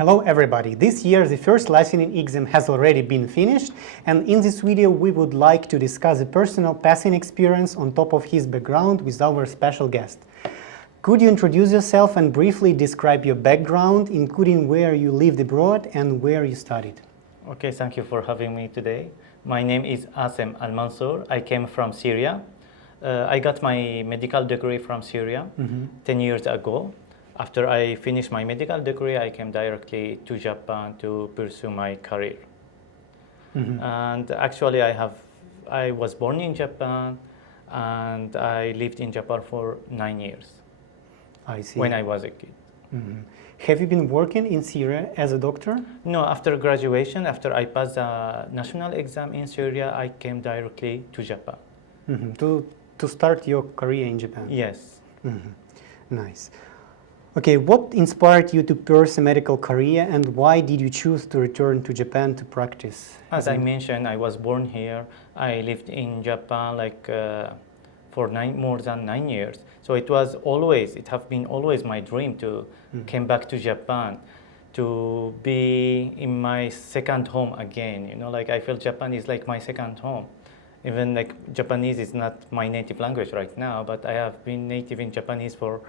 Hello everybody, this year the first listening exam has already been finished, and in this video we would like to discuss a personal passing experience on top of his background with our special guest. Could you introduce yourself and briefly describe your background, including where you lived abroad and where you studied? Okay, thank you for having me today. My name is Asem Almansour. I came from Syria. I got my medical degree from Syria 10 years ago. After I finished my medical degree, I came directly to Japan to pursue my career. And actually, I was born in Japan, and I lived in Japan for 9 years. I see. When I was a kid. Have you been working in Syria as a doctor? No, after graduation, after I passed the national exam in Syria, I came directly to Japan. To start your career in Japan? Yes. Nice. Okay, what inspired you to pursue a medical career, and why did you choose to return to Japan to practice? As I mentioned, I was born here. I lived in Japan for more than 9 years. So it have been always my dream to come back to Japan, to be in my second home again. You know, I feel Japan is like my second home. Even Japanese is not my native language right now, but I have been native in Japanese for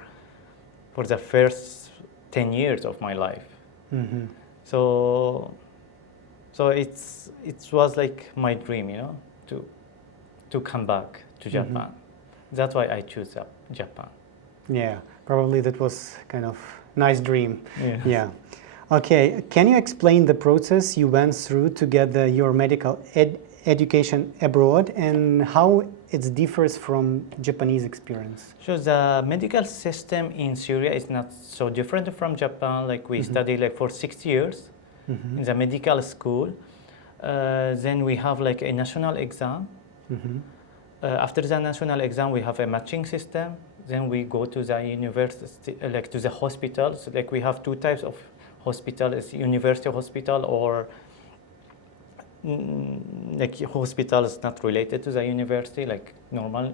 the first 10 years of my life. So it was like my dream, you know, to come back to Japan. That's why I chose Japan. Yeah, probably that was kind of nice dream. Yeah. Okay, can you explain the process you went through to get your medical education abroad and how it differs from Japanese experience? So the medical system in Syria is not so different from Japan. We study for 6 years in the medical school. Then we have a national exam. After the national exam, we have a matching system. Then we go to the university, to the hospitals. We have two types of hospitals: university hospital or hospitals not related to the university, like normal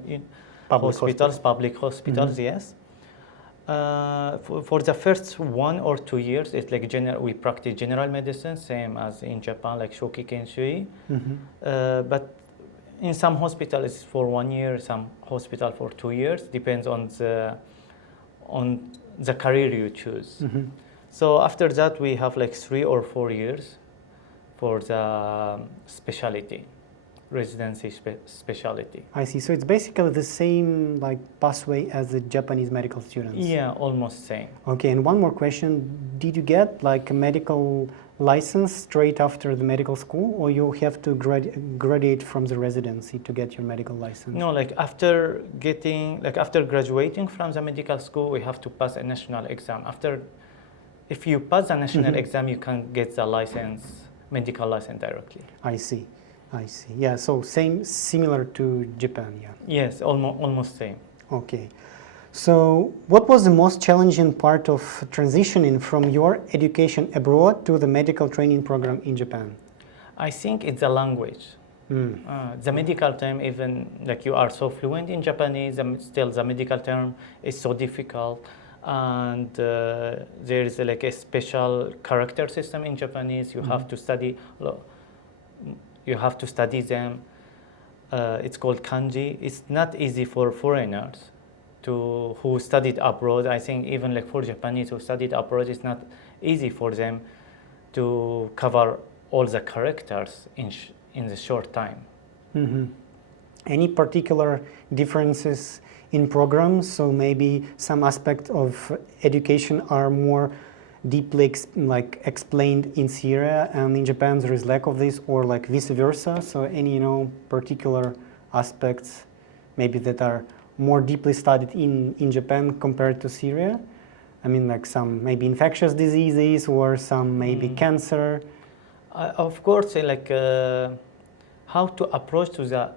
public hospitals. Yes. For the first 1 or 2 years, it's we practice general medicine, same as in Japan, like shoki kenshui. But in some hospitals it's for 1 year, some hospital for 2 years, depends on the career you choose. So after that, we have 3 or 4 years for the specialty, residency specialty. I see. So it's basically the same pathway as the Japanese medical students. Yeah, almost same. Okay, and one more question. Did you get a medical license straight after the medical school, or you have to graduate from the residency to get your medical license? No, after graduating from the medical school, we have to pass a national exam. If you pass the national exam, you can get the medical license directly. I see. Yeah, so similar to Japan, yeah. Yes, almost same. Okay. So what was the most challenging part of transitioning from your education abroad to the medical training program in Japan? I think it's the language. The medical term, even you are so fluent in Japanese, still the medical term is so difficult. And there is a special character system in Japanese. You have to study. You have to study them. It's called kanji. It's not easy for foreigners who studied abroad. I think even for Japanese who studied abroad, it's not easy for them to cover all the characters in the short time. Any particular differences in programs? So maybe some aspects of education are more deeply explained in Syria, and in Japan there is lack of this, or vice versa. So any particular aspects maybe that are more deeply studied in Japan compared to Syria? I mean, some maybe infectious diseases or some maybe cancer. Of course, how to approach to the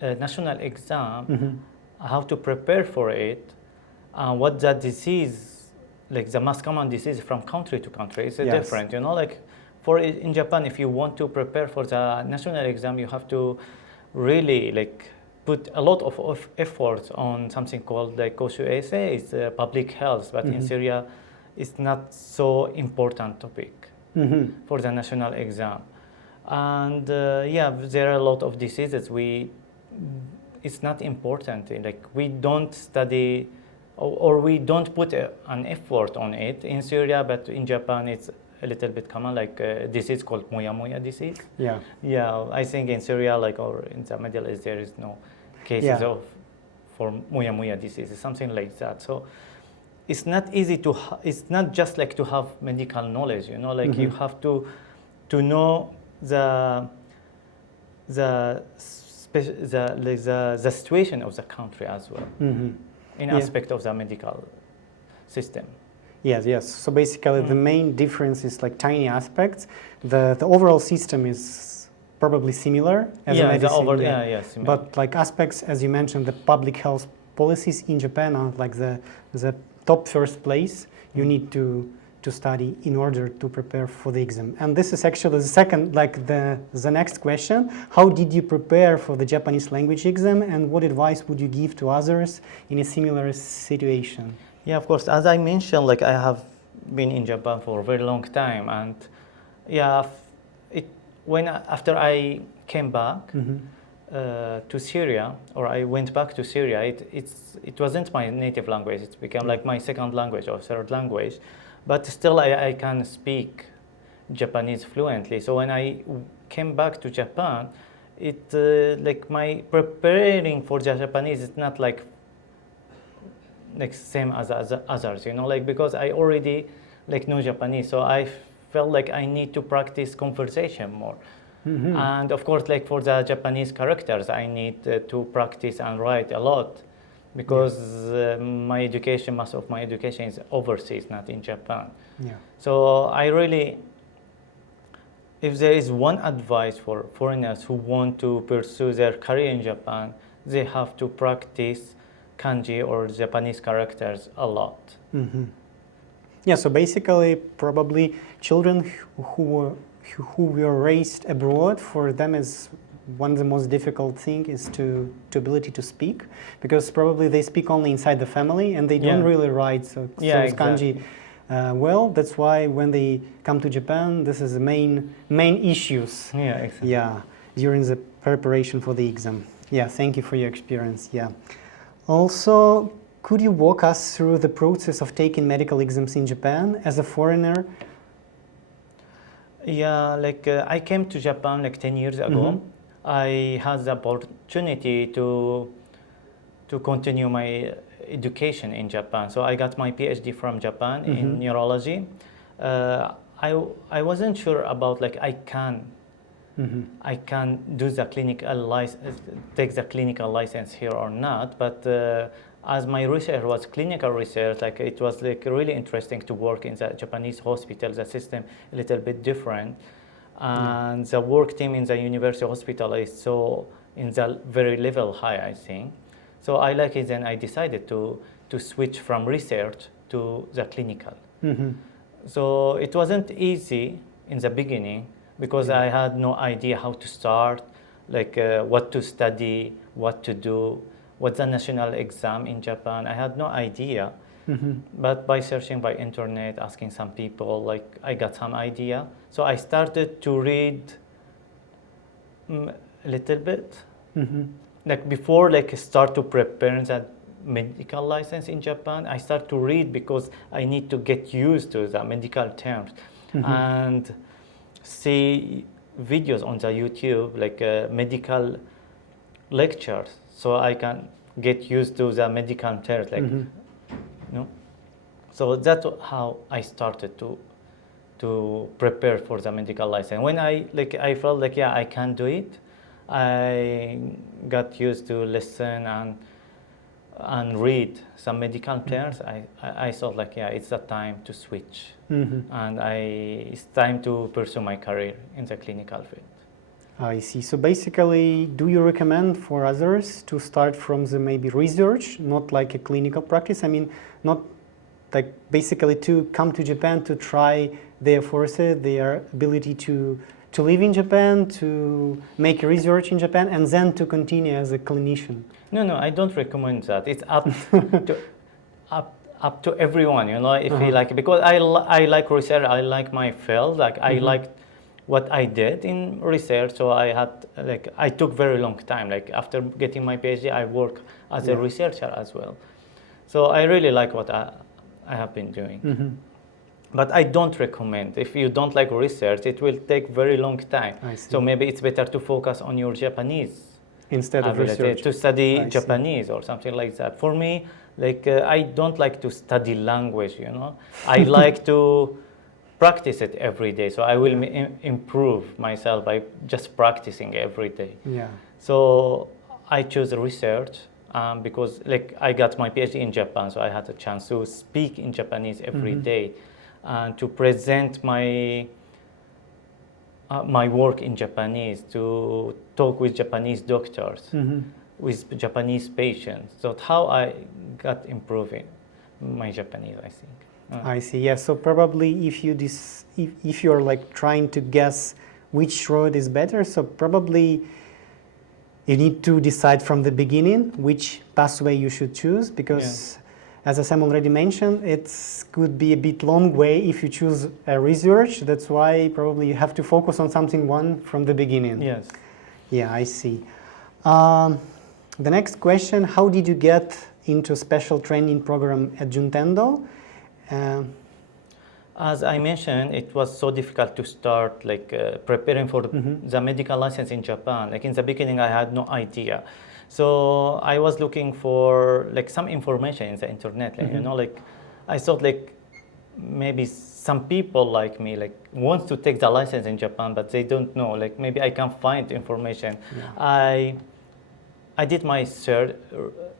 national exam, how to prepare for it, what the disease, the most common disease from country to country is different. You know, in Japan, if you want to prepare for the national exam, you have to really put a lot of effort on something called Koshu Essay, it's public health. But in Syria, it's not so important topic Mm-hmm. for the national exam. And yeah, there are a lot of diseases it's not important. Like we don't study or we don't put an effort on it in Syria, but in Japan it's a little bit common, like a disease called Moya Moya disease. Yeah. Yeah, I think in Syria, like, or in the Middle East, there is no cases Yeah. for Moya Moya disease, something like that. So it's not easy to, it's not just like to have medical knowledge, you know, like you have to know the situation of the country as well, in aspect of the medical system. Yes, yes. So basically, the main difference is like tiny aspects. The overall system is probably similar as a medicine. Similar. But like aspects, as you mentioned, the public health policies in Japan are like the top first place you need to study in order to prepare for the exam. And this is actually the second, like the next question. How did you prepare for the Japanese language exam, and what advice would you give to others in a similar situation? Yeah, of course. As I mentioned, like I have been in Japan for a very long time, and yeah, after I came back to Syria, or I went back to Syria, it wasn't my native language. It became like my second language or third language, but still I can speak Japanese fluently. So when I came back to Japan, like my preparing for the Japanese is not like same as others, you know, like because I already like know Japanese, so I felt like I need to practice conversation more. And of course, like for the Japanese characters, I need to practice and write a lot, because most of my education is overseas, not in Japan. Yeah. So I really, if there is one advice for foreigners who want to pursue their career in Japan, they have to practice kanji or Japanese characters a lot. Yeah, so basically, probably children who were raised abroad, for them is one of the most difficult thing is to ability to speak, because probably they speak only inside the family and they don't really write so kanji well. That's why when they come to Japan, this is the main issues. Yeah, exactly. Yeah, during the preparation for the exam. Yeah, thank you for your experience. Yeah. Also, could you walk us through the process of taking medical exams in Japan as a foreigner? Yeah, like I came to Japan like 10 years ago. I had the opportunity to continue my education in Japan. So I got my PhD from Japan in neurology. I wasn't sure about like I can do the clinical license, take the clinical license here or not. But as my research was clinical research, like it was like really interesting to work in the Japanese hospital. The system a little bit different, and the work team in the university hospital is so in the very level high, I think. So I like it. Then I decided to switch from research to the clinical. So it wasn't easy in the beginning, because I had no idea how to start, like what to study, what to do, what's the national exam in Japan. I had no idea. But by searching by internet, asking some people, like I got some idea. So I started to read a little bit. Like before, like start to prepare that medical license in Japan, I start to read because I need to get used to the medical terms and see videos on the YouTube, like medical lectures, so I can get used to the medical terms, like you know. So that's how I started to prepare for the medical license. When I felt like I can do it, I got used to listen and read some medical terms. I thought like it's the time to switch, and it's time to pursue my career in the clinical field. I see. So basically, do you recommend for others to start from the maybe research, not like a clinical practice? I mean, not like basically to come to Japan to try their forces, their ability to live in Japan, to make research in Japan, and then to continue as a clinician? No, I don't recommend that. It's up to everyone, you know, if he like, because I like research, I like my field, like I liked what I did in research, so I had like, I took very long time, like after getting my PhD, I work as a researcher as well. So I really like what I have been doing. But I don't recommend, if you don't like research, it will take very long time. So maybe it's better to focus on your Japanese instead of ability, research. to study Japanese or something like that. For me, like I don't like to study language, you know. I like to practice it every day. So I will improve myself by just practicing every day. Yeah. So I chose research because like I got my PhD in Japan, so I had a chance to speak in Japanese every day and to present my my work in Japanese, to talk with Japanese doctors, with Japanese patients. So how I got improving my Japanese, I think. I see. Yeah. So probably if you're like trying to guess which road is better, so probably you need to decide from the beginning which pathway you should choose, because as Asem already mentioned, it could be a bit long way if you choose a research. That's why probably you have to focus on one from the beginning. Yes. Yeah, I see. The next question, how did you get into special training program at Juntendo? As I mentioned, it was so difficult to start like preparing for the medical license in Japan. Like in the beginning, I had no idea. So I was looking for like some information in the internet, like, you know, like I thought like maybe some people like me like wants to take the license in Japan, but they don't know, like maybe I can find information. I did my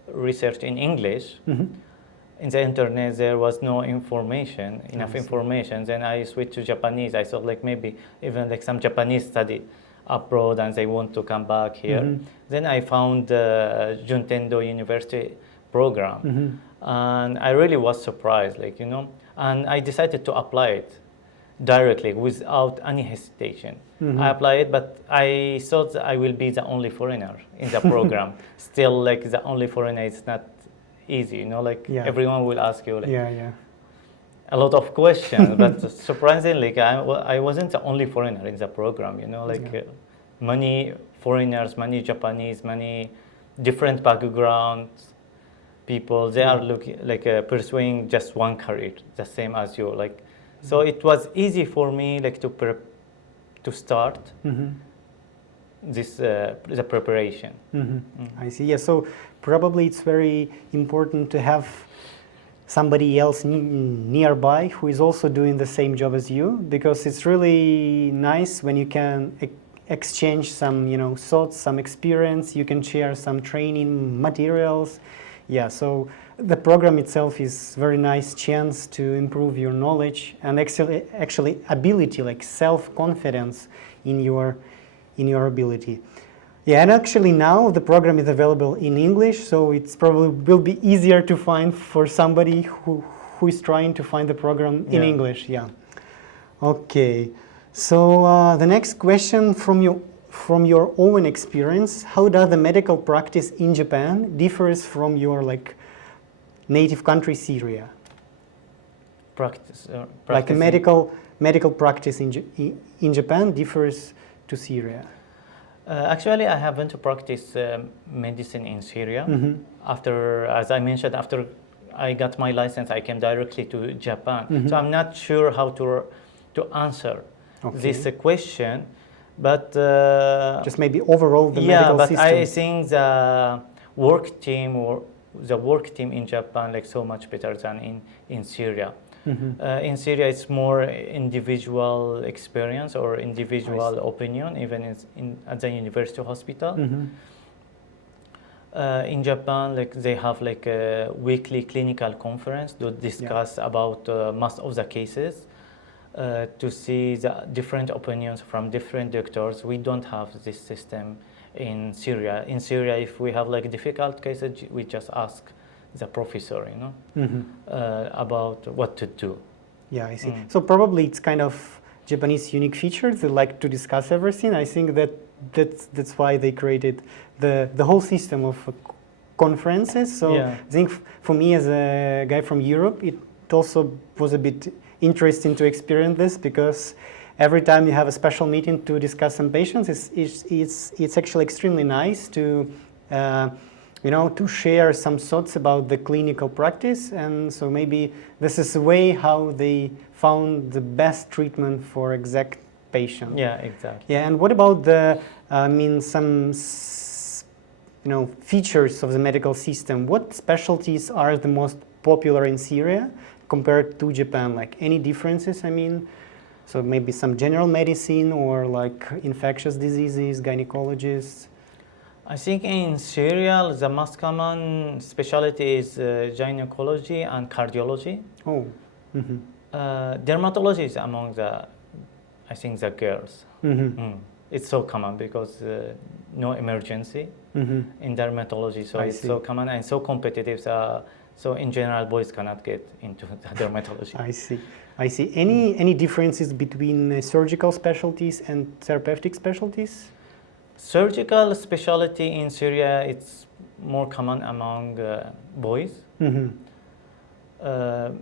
research in English. In the internet there was no information, enough information. Then I switched to Japanese. I thought like maybe even like some Japanese study abroad and they want to come back here. Then I found the Juntendo University program, and I really was surprised, like, you know, and I decided to apply it directly without any hesitation. I applied, but I thought that I will be the only foreigner in the program. Still, like the only foreigner is not easy, you know, like everyone will ask you like a lot of questions, but surprisingly, I wasn't the only foreigner in the program, you know, like many foreigners, many Japanese, many different backgrounds people, they are looking like pursuing just one career, the same as you, like, so it was easy for me like to start this the preparation. I see. Yeah, so probably it's very important to have somebody else nearby who is also doing the same job as you, because it's really nice when you can exchange some, you know, thoughts, some experience. You can share some training materials. Yeah, so the program itself is very nice chance to improve your knowledge and actually ability, like self-confidence in your ability. Yeah, and actually now the program is available in English, so it's probably will be easier to find for somebody who is trying to find the program in English. Yeah. Okay. So the next question, from your own experience, how does the medical practice in Japan differs from your like native country, Syria? Practice. Like a medical practice in Japan differs to Syria. Actually, I haven't practiced medicine in Syria. After, as I mentioned, after I got my license, I came directly to Japan. So I'm not sure how to answer this question, but just maybe overall the medical system. I think the work team in Japan like so much better than in Syria. In Syria, it's more individual experience or individual opinion, even at the university hospital. In Japan, like they have like a weekly clinical conference to discuss about most of the cases, to see the different opinions from different doctors. We don't have this system in Syria. In Syria, if we have like difficult cases, we just ask the professor, you know, about what to do. Yeah, I see. So probably it's kind of Japanese unique feature. They like to discuss everything. I think that's why they created the whole system of conferences. So Yeah. I think for me as a guy from Europe, it also was a bit interesting to experience this, because every time you have a special meeting to discuss some patients, it's actually extremely nice to to share some thoughts about the clinical practice. And so maybe this is a way how they found the best treatment for exact patient. Yeah, exactly. Yeah, and what about the, some features of the medical system? What specialties are the most popular in Syria compared to Japan? Like any differences, So maybe some general medicine or like infectious diseases, gynecologists? I think in Syria, the most common specialty is gynecology and cardiology. Oh. Mm-hmm. Dermatology is among the girls. Mm-hmm. It's so common because no emergency in dermatology, so it's so common and so competitive. So in general, boys cannot get into the dermatology. I see. Any differences between surgical specialties and therapeutic specialties? Surgical specialty in Syria, it's more common among boys. Mm-hmm.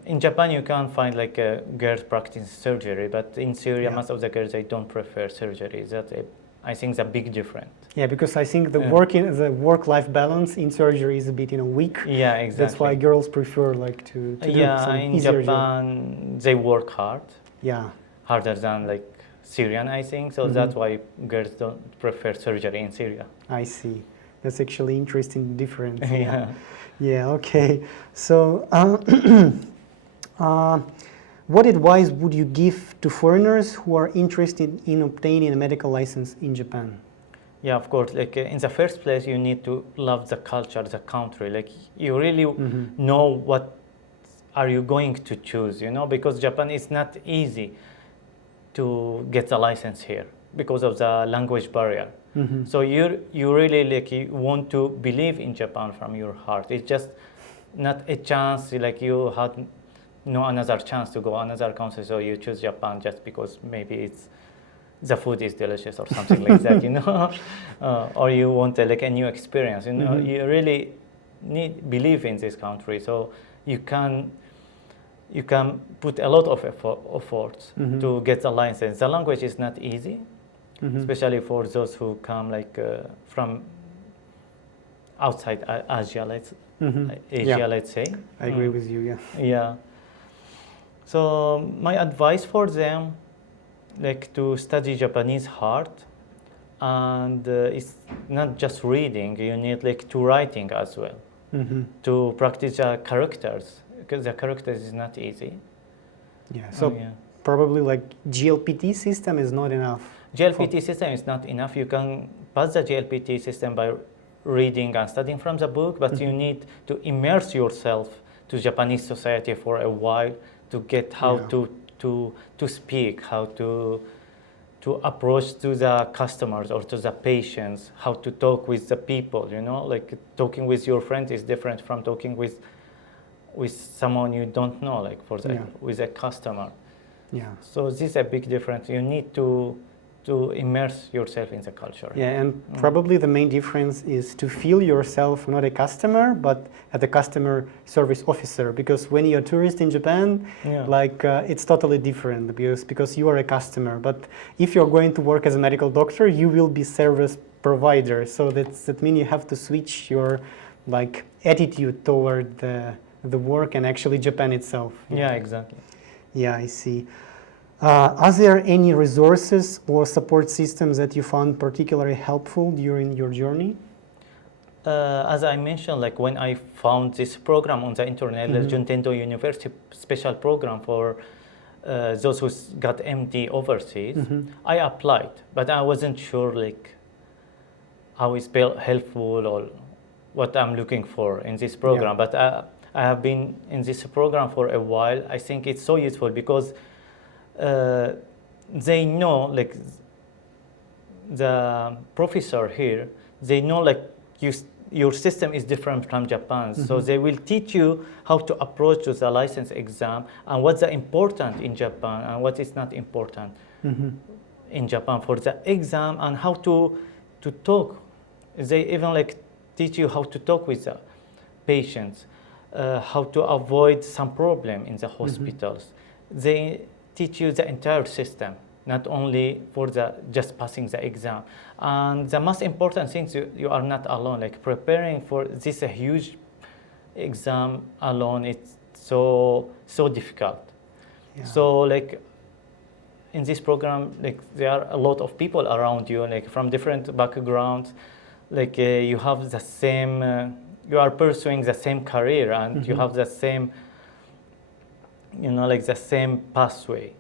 In Japan, you can find like girls practice surgery, but in Syria, most of the girls, they don't prefer surgery. I think, the big difference. Yeah, because I think the work-life balance in surgery is a bit weak. Yeah, exactly. That's why girls prefer to do some in easier Japan, job. they work hard. Yeah. Harder than like Syrian, I think. So that's why girls don't prefer surgery in Syria. I see. That's actually interesting difference. Yeah. Yeah, okay. So what advice would you give to foreigners who are interested in obtaining a medical license in Japan? Yeah, of course. Like in the first place, you need to love the culture, the country. Like you really know what are you going to choose, because Japan is not easy to get a license here because of the language barrier. So you really you want to believe in Japan from your heart. It's just not a chance, like you had no another chance to go another country, so you choose Japan just because maybe the food is delicious or something like that, or you want like a new experience. You really believe in this country, so you can put a lot of efforts to get a license. The language is not easy, especially for those who come from outside Asia, let's say. I agree with you, yeah. Yeah. So my advice for them, to study Japanese hard, and it's not just reading. You need to writing as well, to practice characters, because the characters is not easy. Yeah. So probably GLPT system is not enough. GLPT system is not enough. You can pass the GLPT system by reading and studying from the book, but you need to immerse yourself to Japanese society for a while to get how to speak, how to approach to the customers or to the patients, how to talk with the people. Talking with your friend is different from talking with someone you don't know, with a customer. Yeah. So this is a big difference. You need to immerse yourself in the culture. Yeah, and probably the main difference is to feel yourself not a customer, but as a customer service officer. Because when you're a tourist in Japan, it's totally different because you are a customer. But if you're going to work as a medical doctor, you will be service provider. So that means you have to switch your attitude toward the work and actually Japan itself. Yeah, exactly. Yeah, I see. Are there any resources or support systems that you found particularly helpful during your journey? As I mentioned, when I found this program on the internet, the Juntendo University special program for those who got MD overseas, I applied, but I wasn't sure how it's helpful or what I'm looking for in this program. But I have been in this program for a while. I think it's so useful because they know, the professor here, they know your system is different from Japan. So they will teach you how to approach to the license exam and what's important in Japan and what is not important in Japan for the exam, and how to talk. They even teach you how to talk with patients, how to avoid some problem in the hospitals. They teach you the entire system, not only for the just passing the exam. And the most important thing, you are not alone. Like preparing for this a huge exam alone, it's so difficult. Yeah. So like in this program, like there are a lot of people around you, like from different backgrounds. Like you have the same, you are pursuing the same career, and you have the same, like the same pathway.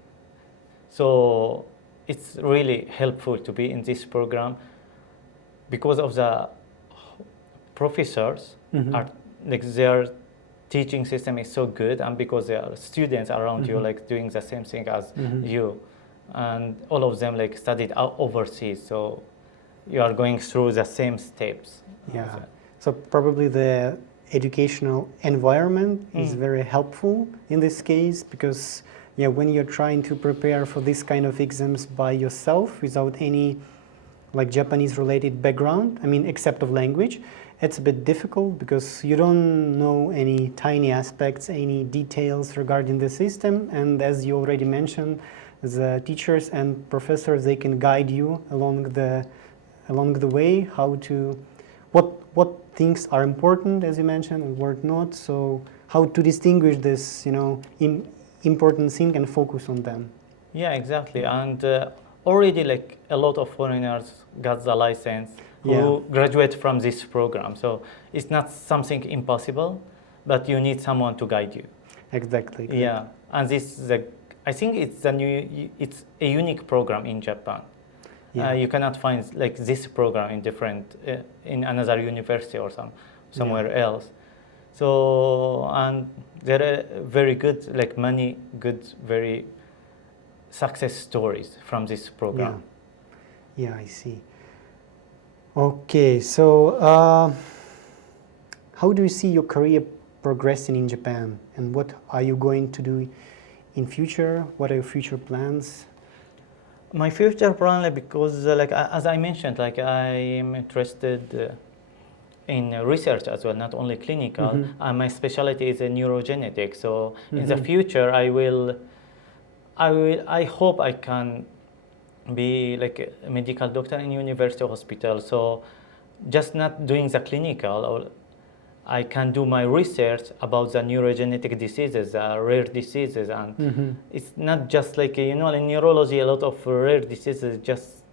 So it's really helpful to be in this program because of the professors are like their teaching system is so good, and because there are students around you like doing the same thing as you, and all of them like studied overseas, so you are going through the same steps. Yeah. So probably the educational environment is very helpful in this case, because when you're trying to prepare for this kind of exams by yourself without any like Japanese related background, I mean except of language, it's a bit difficult because you don't know any tiny aspects, any details regarding the system, and as you already mentioned, the teachers and professors, they can guide you along the way how to what things are important, as you mentioned, and what not. So how to distinguish this, important thing and focus on them. Yeah, exactly. And already like a lot of foreigners got the license who graduate from this program. So it's not something impossible, but you need someone to guide you. Exactly. Yeah, and this is I think it's a unique program in Japan. Yeah. You cannot find like this program in another university or somewhere else. So, and there are very good, like many good, very success stories from this program. Yeah, I see. Okay, so how do you see your career progressing in Japan, and what are you going to do in future? What are your future plans? My future plan, because like as I mentioned, like I am interested in research as well, not only clinical. And my specialty is in neurogenetics. So in the future, I hope I can be like a medical doctor in university hospital. So just not doing the clinical, or I can do my research about the neurogenetic diseases, rare diseases, and it's not just like, in neurology, a lot of rare diseases, just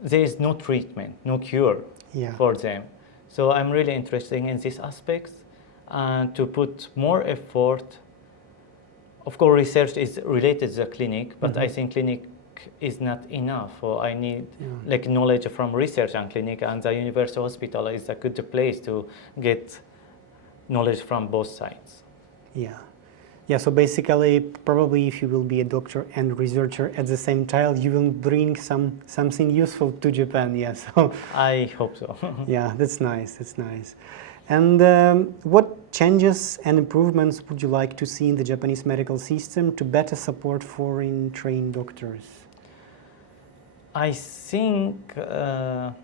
there is no treatment, no cure for them. So I'm really interested in these aspects, and to put more effort. Of course, research is related to the clinic, but I think clinic is not enough. So I need like knowledge from research and clinic, and the university hospital is a good place to get knowledge from both sides. Yeah, so basically, probably if you will be a doctor and researcher at the same time, you will bring something useful to Japan, so. I hope so. Yeah, that's nice. And what changes and improvements would you like to see in the Japanese medical system to better support foreign trained doctors? I think the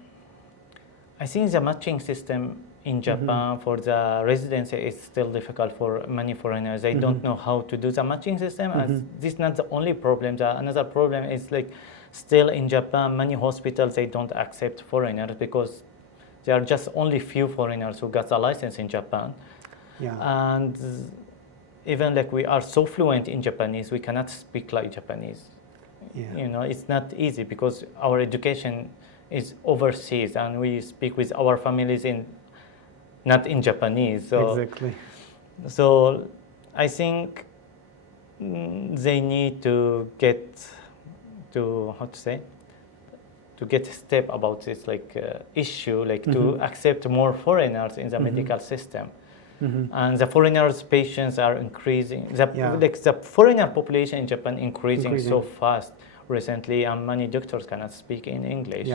matching system in Japan for the residency is still difficult for many foreigners. They don't know how to do the matching system, and this is not the only problem. Another problem is like still in Japan, many hospitals, they don't accept foreigners because there are just only few foreigners who got a license in Japan. And even like we are so fluent in Japanese, we cannot speak like Japanese. It's not easy because our education is overseas, and we speak with our families not in Japanese. So, exactly. So I think they need to get to get a step about this issue, to accept more foreigners in the medical system. And the foreigners' patients are increasing. The foreigner population in Japan increasing so fast recently, and many doctors cannot speak in English.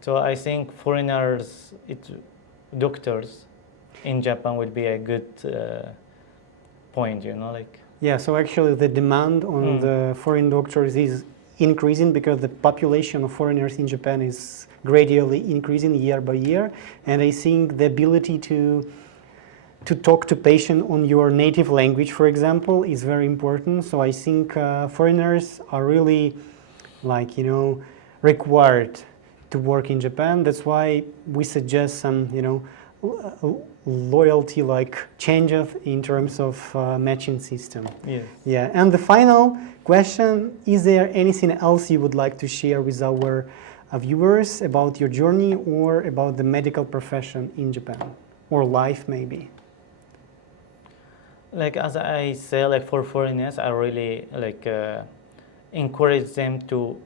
So I think doctors in Japan would be a good point, Yeah, so actually the demand on the foreign doctors is increasing because the population of foreigners in Japan is gradually increasing year by year, and I think the ability to talk to patient on your native language, for example, is very important. So I think foreigners are really, like, required to work in Japan. That's why we suggest some, loyalty like changes in terms of matching system. Yes. Yeah. And the final question: is there anything else you would like to share with our viewers about your journey or about the medical profession in Japan or life, maybe? Like as I say, like for foreigners, I really encourage them to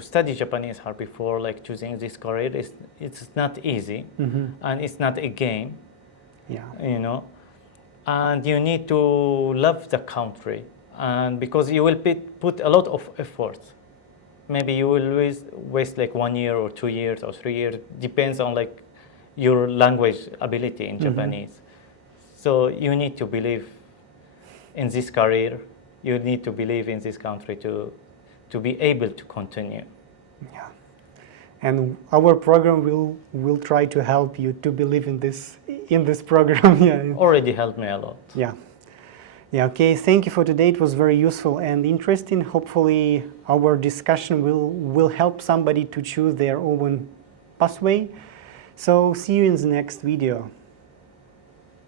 study Japanese hard before like choosing this career. It's not easy, and it's not a game. Yeah. And you need to love the country, and because you will put a lot of effort. Maybe you will waste like 1 year or 2 years or 3 years, depends on like your language ability in Japanese. So you need to believe in this career. You need to believe in this country to be able to continue. Yeah. And our program will try to help you to believe in this program. Yeah. Already helped me a lot. Yeah. Yeah, okay, thank you for today. It was very useful and interesting. Hopefully our discussion will help somebody to choose their own pathway. So see you in the next video.